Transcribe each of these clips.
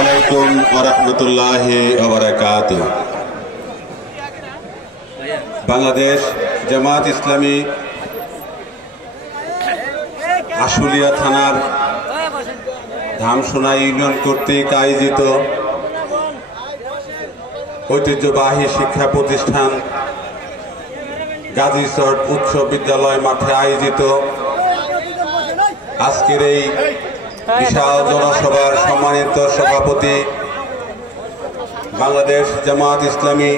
আলাইকুম ওয়া রাহমাতুল্লাহি ওয়া বারাকাতুহু। বাংলাদেশ জামাত ইসলামী আশুলিয়া থানার ধামসোনা ইউনিয়ন কর্তৃক আয়োজিত ঐতিহ্যবাহী শিক্ষা প্রতিষ্ঠান গাজীচট উচ্চ বিদ্যালয় মাঠে আয়োজিত আজকের এই বিশাল জনসভার সম্মানিত সভাপতি বাংলাদেশ জামাত ইসলামী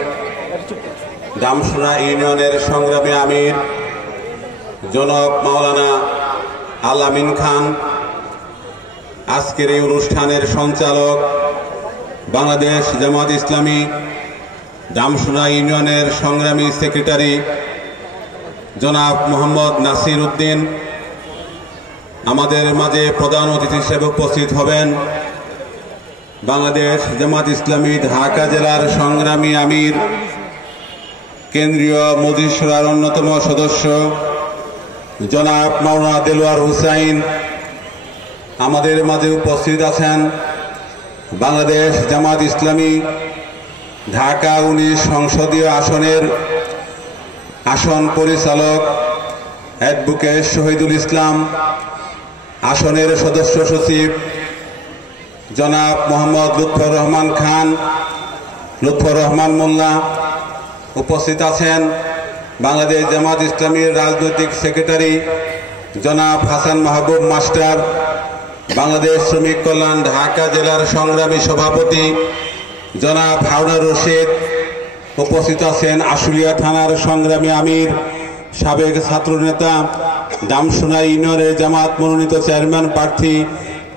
ধামসোনা ইউনিয়নের সংগ্রামী আমির জনাব মাওলানা আল আমিন খান, আজকের এই অনুষ্ঠানের সঞ্চালক বাংলাদেশ জামাত ইসলামী ধামসোনা ইউনিয়নের সংগ্রামী সেক্রেটারি জনাব মোহাম্মদ নাসির উদ্দিন, আমাদের মাঝে প্রধান অতিথি হিসেবে উপস্থিত হবেন বাংলাদেশ জামাত ইসলামী ঢাকা জেলার সংগ্রামী আমির কেন্দ্রীয় মজলিসুরার অন্যতম সদস্য জনাব মাওলানা দেলোয়ার হুসাইন। আমাদের মাঝে উপস্থিত আছেন বাংলাদেশ জামাত ইসলামী ঢাকা 19 সংসদীয় আসনের আসন পরিচালক অ্যাডভোকেট শহীদুল ইসলাম, আসনের সদস্য সচিব জনাব মোহাম্মদ লুৎফর রহমান খান, লুৎফর রহমান মোল্লা। উপস্থিত আছেন বাংলাদেশ জামাত ইসলামীর রাজনৈতিক সেক্রেটারি জনাব হাসান মাহবুব মাস্টার, বাংলাদেশ শ্রমিক কল্যাণ ঢাকা জেলার সংগ্রামী সভাপতি জনাব হারুনুর রশিদ। উপস্থিত আছেন আশুলিয়া থানার সংগ্রামী আমির সাবেক ছাত্রনেতা ধামসোনা ইউনিয়নের জামাত মনোনীত চেয়ারম্যান প্রার্থী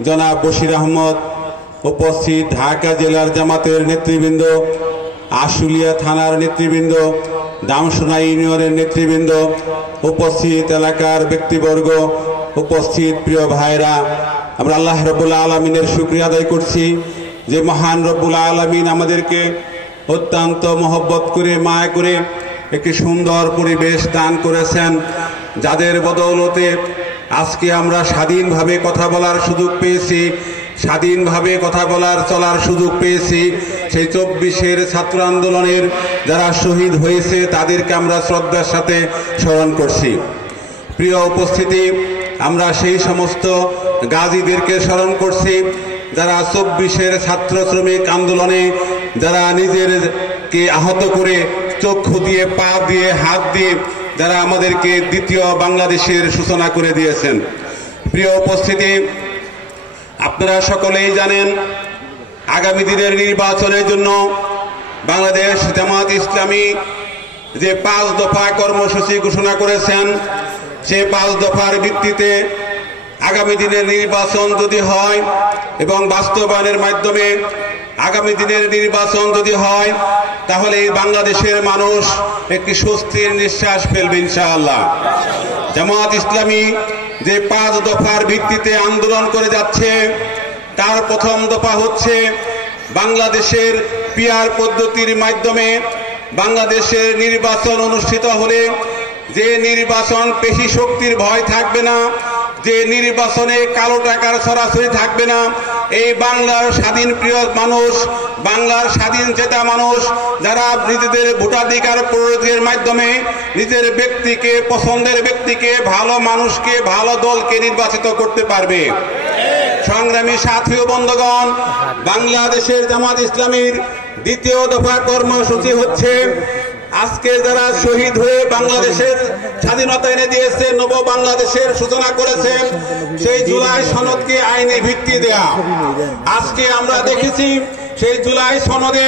জনাব বশির আহমদ। উপস্থিত ঢাকা জেলার জামাতের নেতৃবৃন্দ, আশুলিয়া থানার নেতৃবৃন্দ, ধামসোনা ইউনিয়নের নেতৃবৃন্দ, উপস্থিত এলাকার ব্যক্তিবর্গ, উপস্থিত প্রিয় ভাইরা, আমরা আল্লাহ রব্বুল আলামিনের শুকরিয়া আদায় করছি যে মহান রব্বুল আলামিন আমাদেরকে অত্যন্ত মহব্বত করে মায়া করে একটি সুন্দর পরিবেশ দান করেছেন, যাদের বদৌলতে আজকে আমরা স্বাধীনভাবে কথা বলার সুযোগ পেয়েছি, স্বাধীনভাবে কথা বলার চলার সুযোগ পেয়েছি। সেই 24-এর ছাত্র আন্দোলনের যারা শহীদ হয়েছে তাদেরকে আমরা শ্রদ্ধার সাথে স্মরণ করছি। প্রিয় উপস্থিতি, আমরা সেই সমস্ত গাজীদেরকে স্মরণ করছি যারা 24-এর ছাত্র শ্রমিক আন্দোলনে যারা নিজেরকে আহত করে চক্ষু দিয়ে, পা দিয়ে, হাত দিয়ে যারা আমাদেরকে দ্বিতীয় বাংলাদেশের সূচনা করে দিয়েছেন। প্রিয় উপস্থিতি, আপনারা সকলেই জানেন আগামী দিনের নির্বাচনের জন্য বাংলাদেশ জামাত ইসলামী যে 5 দফা কর্মসূচি ঘোষণা করেছেন, সেই 5 দফার ভিত্তিতে আগামী দিনের নির্বাচন যদি হয় এবং বাস্তবায়নের মাধ্যমে আগামী দিনের নির্বাচন যদি হয়, তাহলে বাংলাদেশের মানুষ একটি স্বস্তির নিঃশ্বাস ফেলবে ইনশাআল্লাহ। জামাত ইসলামী যে 5 দফার ভিত্তিতে আন্দোলন করে যাচ্ছে, তার প্রথম দফা হচ্ছে বাংলাদেশের পিআর পদ্ধতির মাধ্যমে বাংলাদেশের নির্বাচন অনুষ্ঠিত হলে যে নির্বাচন পেশি শক্তির ভয় থাকবে না, যে নির্বাচনে কালো টাকার সরাসরি থাকবে না, এই বাংলার স্বাধীন প্রিয় মানুষ, বাংলার স্বাধীন চেতা মানুষ যারা নিজেদের ভোটাধিকার প্রয়োগের মাধ্যমে নিজের ব্যক্তিকে, পছন্দের ব্যক্তিকে, ভালো মানুষকে, ভালো দলকে নির্বাচিত করতে পারবে। সংগ্রামী সাথী ও বন্ধুগণ, বাংলাদেশের জামাত ইসলামীর দ্বিতীয় দফা কর্মসূচি হচ্ছে আজকে যারা শহীদ হয়ে বাংলাদেশের স্বাধীনতা এনে দিয়েছে, নব বাংলাদেশের সূচনা করেছেন, সেই জুলাই সনদকে আইনি ভিত্তি দেয়া। আজকে আমরা দেখেছি সেই জুলাই সনদে